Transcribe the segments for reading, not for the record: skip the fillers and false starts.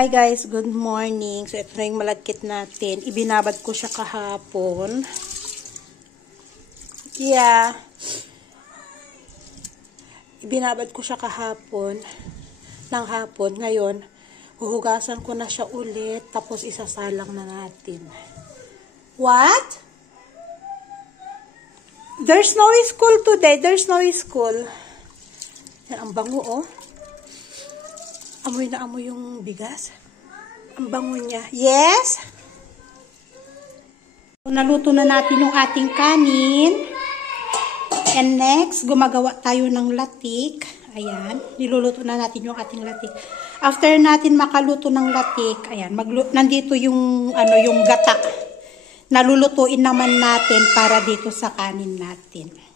Hi guys, good morning. So ito na yung malagkit natin. Ibinabad ko siya kahapon. Ibinabad ko siya kahapon. Ng hapon. Ngayon, huhugasan ko na siya ulit. Tapos isasalang na natin. What? There's no school today. There's no school. Yan, ang bango oh. Amoy na amoy yung bigas. Ang bango niya. Yes? Naluto na natin yung ating kanin. And next, gumagawa tayo ng latik. Ayan. Niluluto na natin yung ating latik. After natin makaluto ng latik, ayan, nandito yung, yung gata. Nalulutuin naman natin para dito sa kanin natin.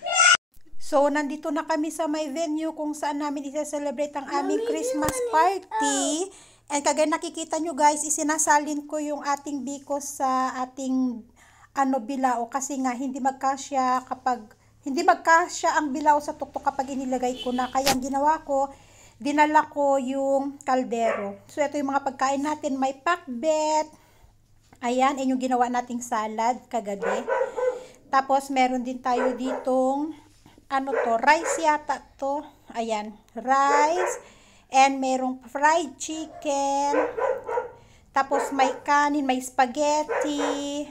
So, nandito na kami sa may venue kung saan namin isa-celebrate ang aming Christmas party. And kagaya nakikita nyo guys, isinasalin ko yung ating biko sa ating bilao kasi nga hindi magkasya ang bilao sa tuktok kapag inilagay ko na. Kaya ang ginawa ko, dinala ko yung kaldero. So, ito yung mga pagkain natin. May pakbet. Ayan, yung ginawa nating salad kagabi. Tapos, meron din tayo ditong rice yata to. Ayan, rice. And merong fried chicken. Tapos may kanin, may spaghetti.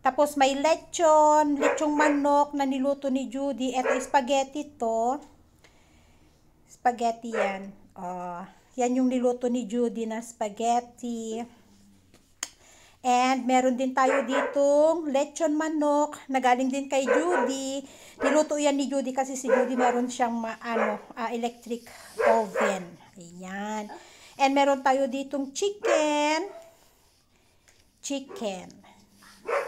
Tapos may lechong manok na niluto ni Judy. Ito spaghetti to. Spaghetti yan. Yan yung niluto ni Judy na spaghetti. And meron din tayo ditong lechon manok na galing din kay Judy. Niluto yan ni Judy kasi si Judy meron siyang electric oven. Ayan. And meron tayo ditong chicken.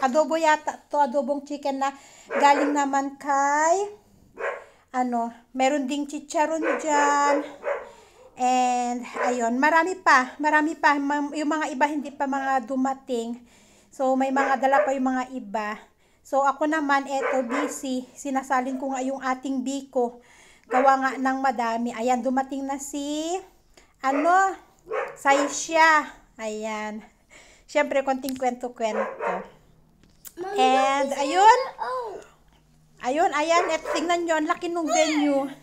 Adobo yata to, adobong chicken na galing naman kay meron ding chicharon dyan. And, ayun, marami pa. Yung mga iba hindi pa mga dumating. So, may mga dala pa yung mga iba. So, ako naman, eto, busy. Sinasalin ko nga yung ating biko. Gawa nga ng madami. Ayan, dumating na si, Saisya. Ayan. Siyempre, konting kwento-kwento. And, ayun. Ayan. Eto, tingnan nyo, ang laki nung venue.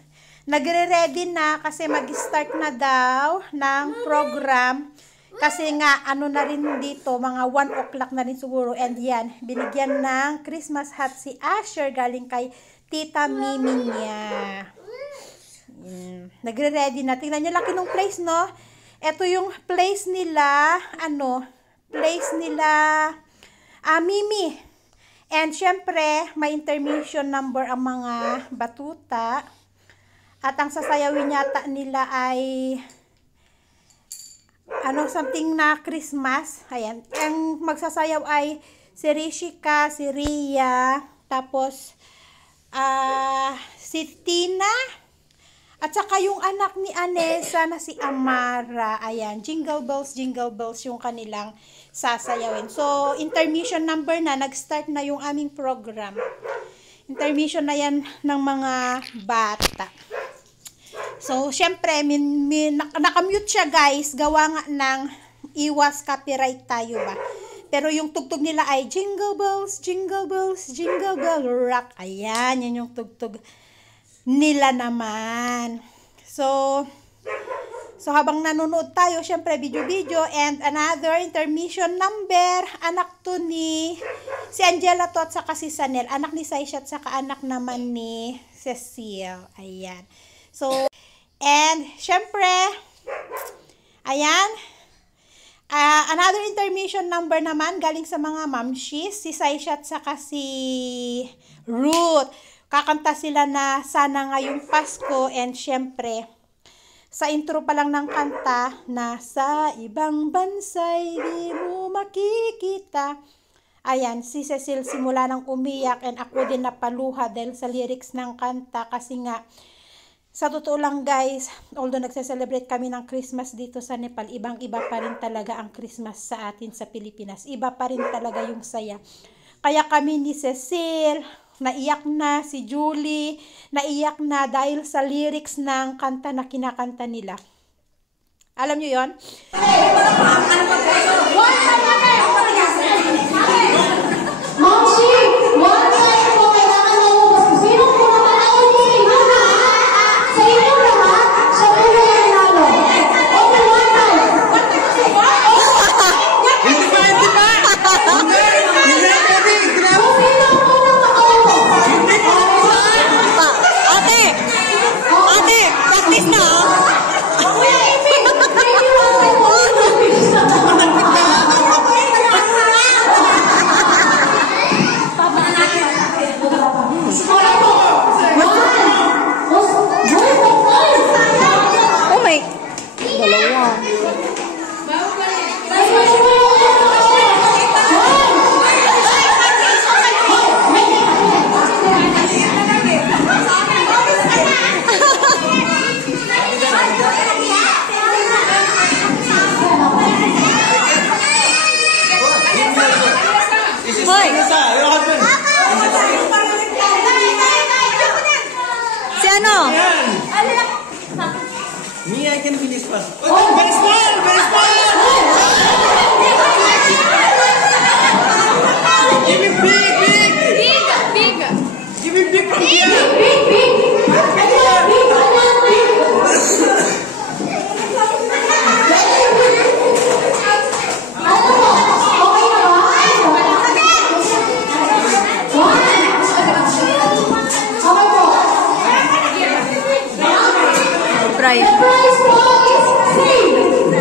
Nagre-ready na kasi mag-start na daw ng program. Kasi nga, na rin dito, mga 1 o'clock na rin siguro. And yan, binigyan ng Christmas hat si Asher galing kay Tita Mimi niya. Nagre-ready na. Tingnan nyo, laki ng place, no? Ito yung place nila, Mimi. And syempre, may intermission number ang mga batuta. At ang sasayawin yata nila ay something na Christmas. Ayan. Ang magsasayaw ay si Rishika, si Ria, tapos si Tina, at saka yung anak ni Anessa na si Amara. Ayan. Jingle bells yung kanilang sasayawin. So, intermission number na. Nag-start na yung aming program. Intermission na yan ng mga bata. So, syempre, nakamute siya guys, gawa nga ng iwas copyright tayo ba. Pero yung tugtog nila ay jingle bells, jingle bell rock. Ayan, yan yung tugtog nila naman. So habang nanonood tayo, syempre, video, and another intermission number, anak to ni si Angela to at saka si Sanel, anak ni Saisha at saka anak naman ni Cecile. Ayan. So, and, syempre, ayan, another intermission number naman, galing sa mga mamshis, si Saisha at saka si Ruth. Kakanta sila na Sana Ngayong Pasko, and syempre, sa intro pa lang ng kanta, na sa ibang bansa'y di mo makikita. Ayan, si Cecil simula nang umiyak, and ako din napaluha dahil sa lyrics ng kanta, kasi nga, sa totoo lang guys, although nagse-celebrate kami ng Christmas dito sa Nepal, ibang-iba pa rin talaga ang Christmas sa atin sa Pilipinas. Iba pa rin talaga yung saya. Kaya kami ni Cecil, naiyak na, si Julie, naiyak na dahil sa lyrics ng kanta na kinakanta nila. Alam nyo yon? Si ano? Me, I can finish fast. Oh, very small! Very small! Give him big, big! Big! Give him big from here! Price. The prize pool is 3.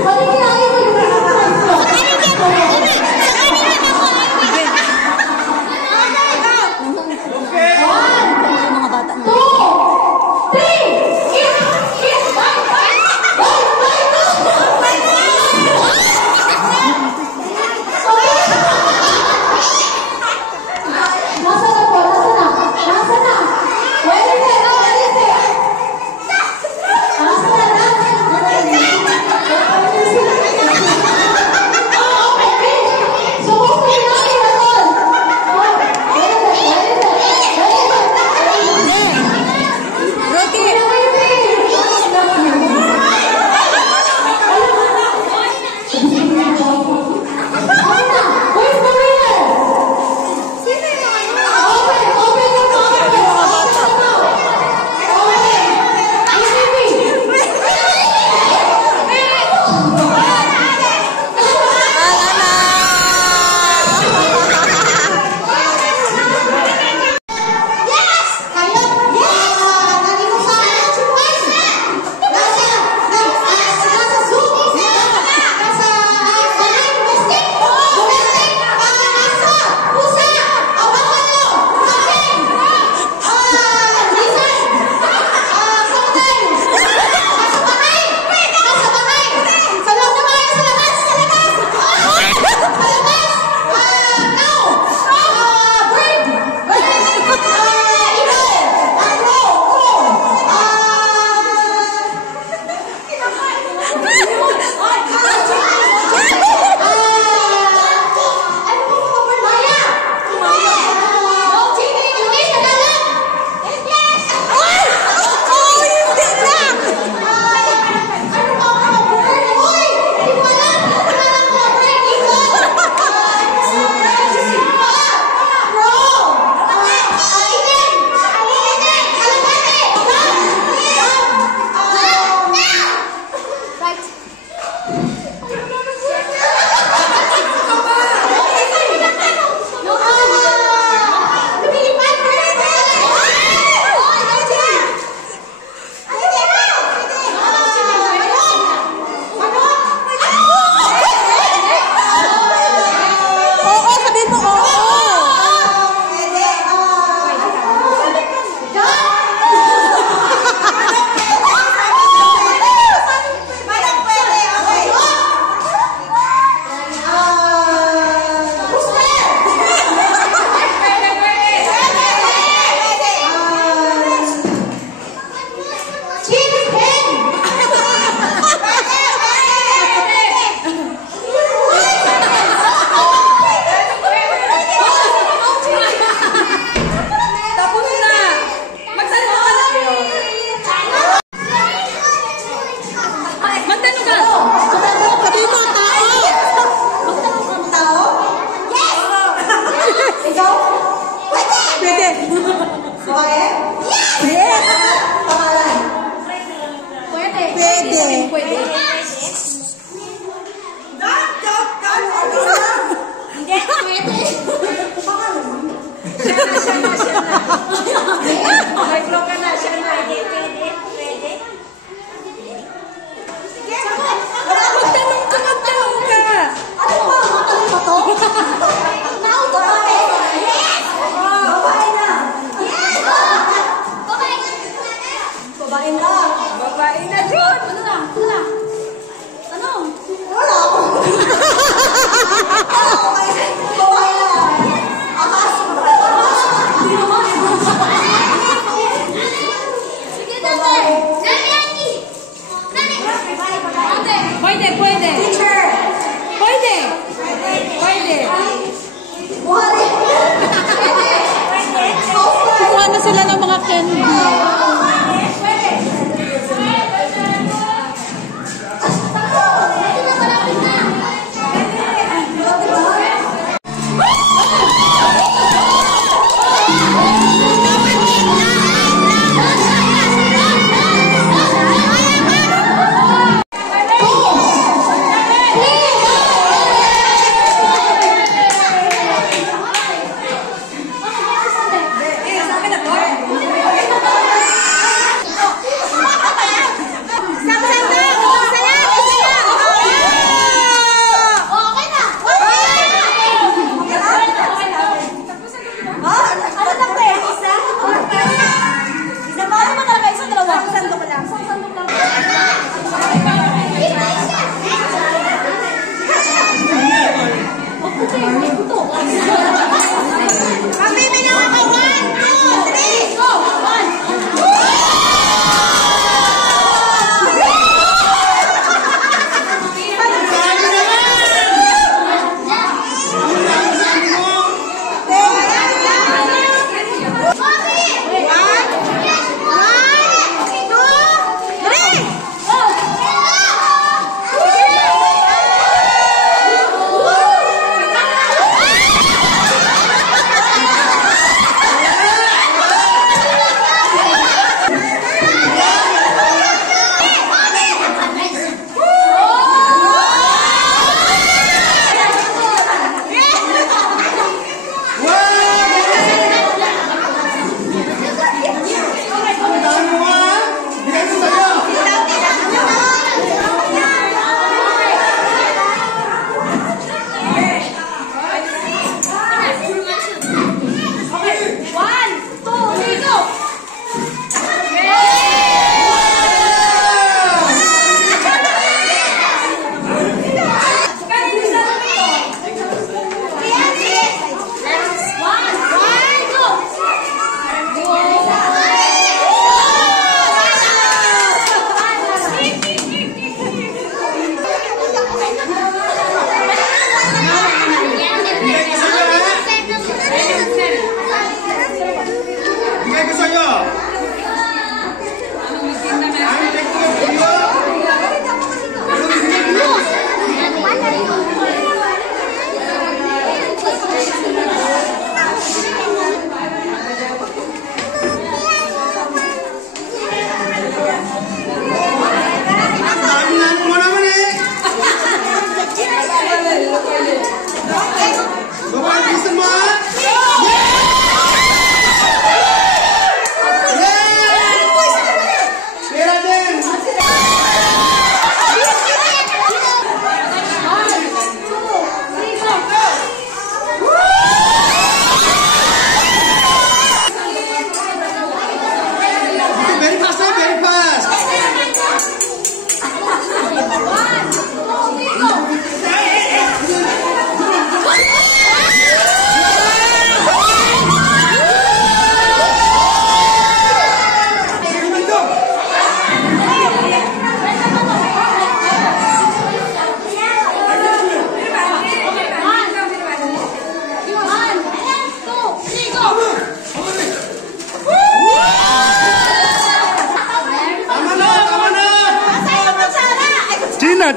Yes! Yes! Pwede. Pwede. Hindi, pwede. Siya na. May flow ka na, siya na. Pwede. Magtanong ka. Ano ba? Matanong pa to? Nauto ba? Yes! Babae na. Yes! Babae na, Jun! Ano lang? Tanong. Wala ako. Babae na. Akas. Hindi naman. Sige, tatay. Pwede. Teacher. Pwede. Kuha na sila ng mga candy.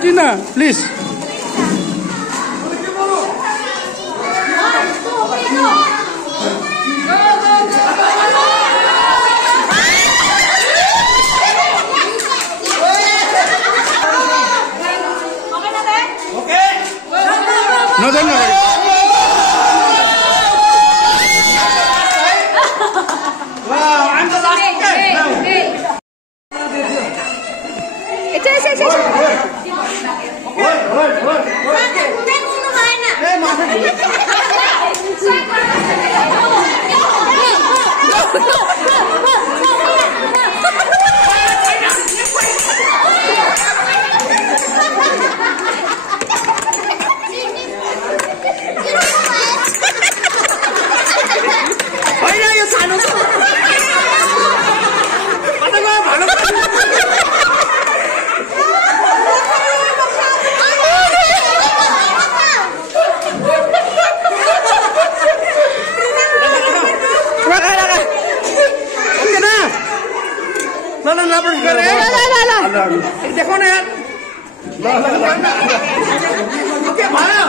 Tina, please. Go, go, go. देखो ना यार ओके भाया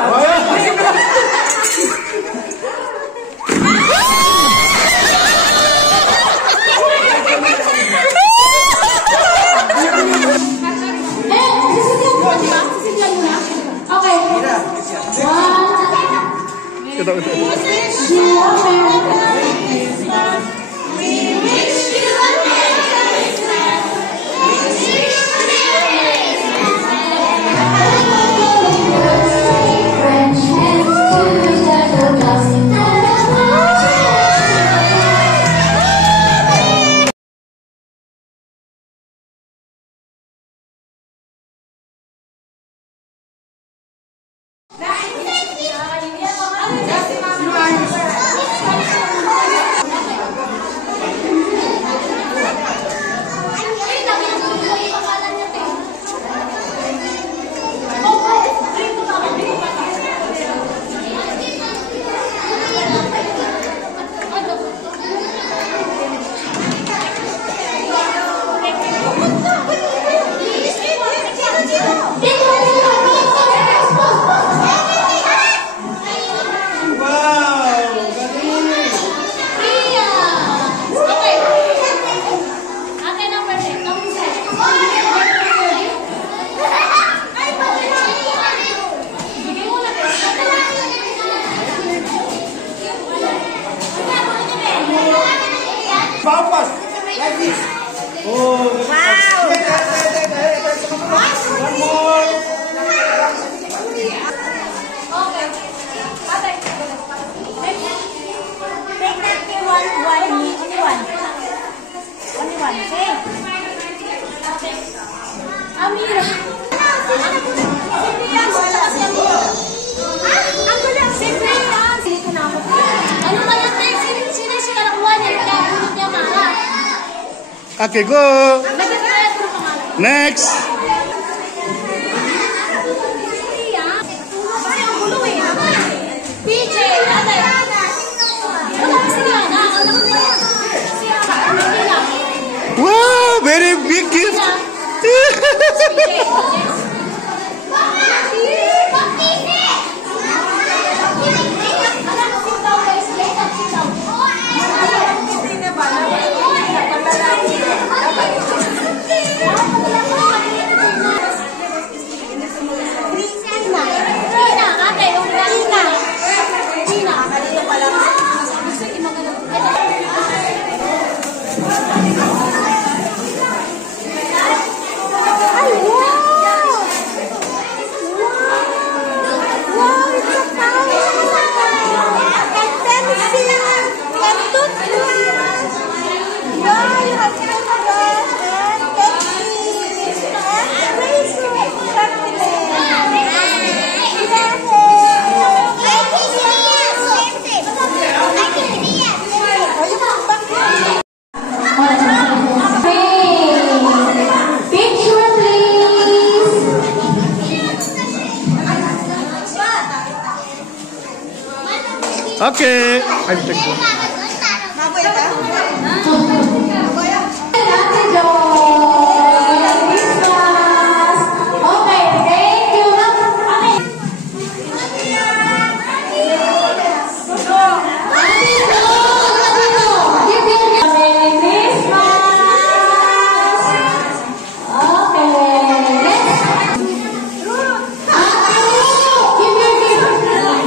Papas, like this. Oh, wow. One more. Okay. Take that one. Only one. Okay. Amira. Okay, go. Next. PJ, Wow, very big gift. Okay, I'll take one.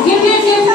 Give your gift to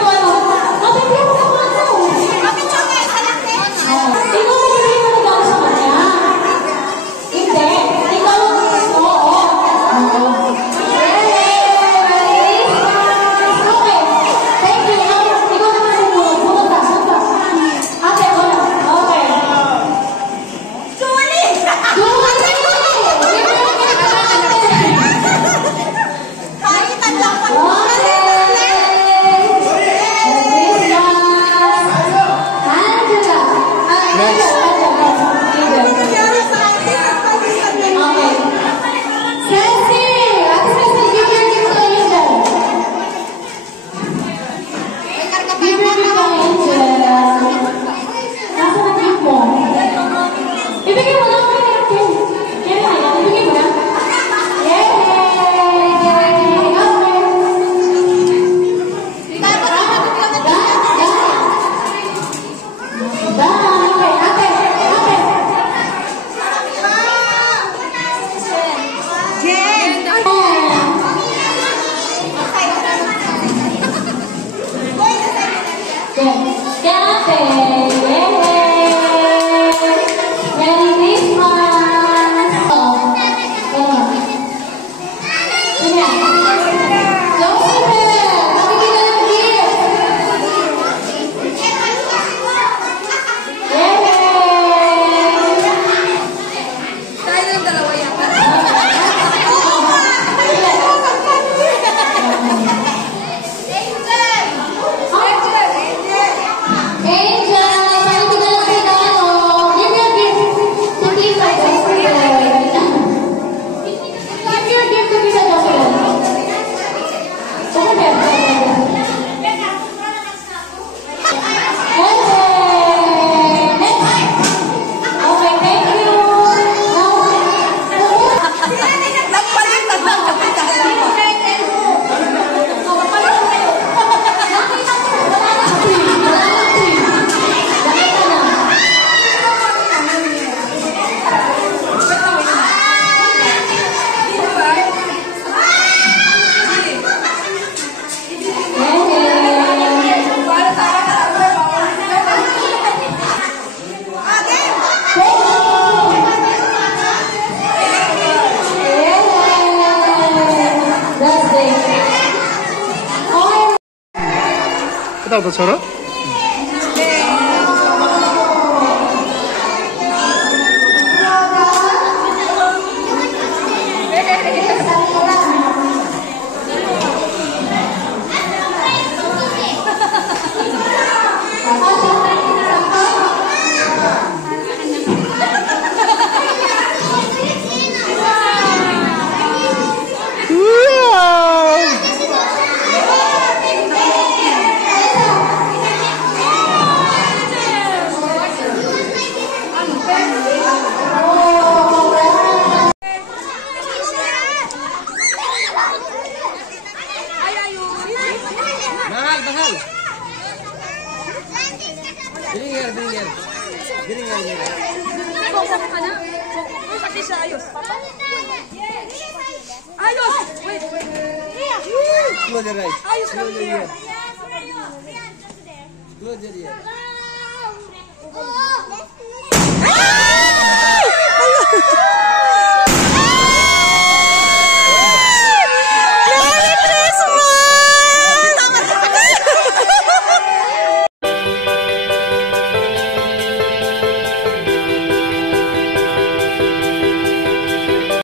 그다음부터 저러? 우와! Mahal, mahal. Bilingan, bilingan. Bilingan, bilingan. Ayos! Wait, wait. Close your eyes. Ayos lang Close your here. ears. Close your ears.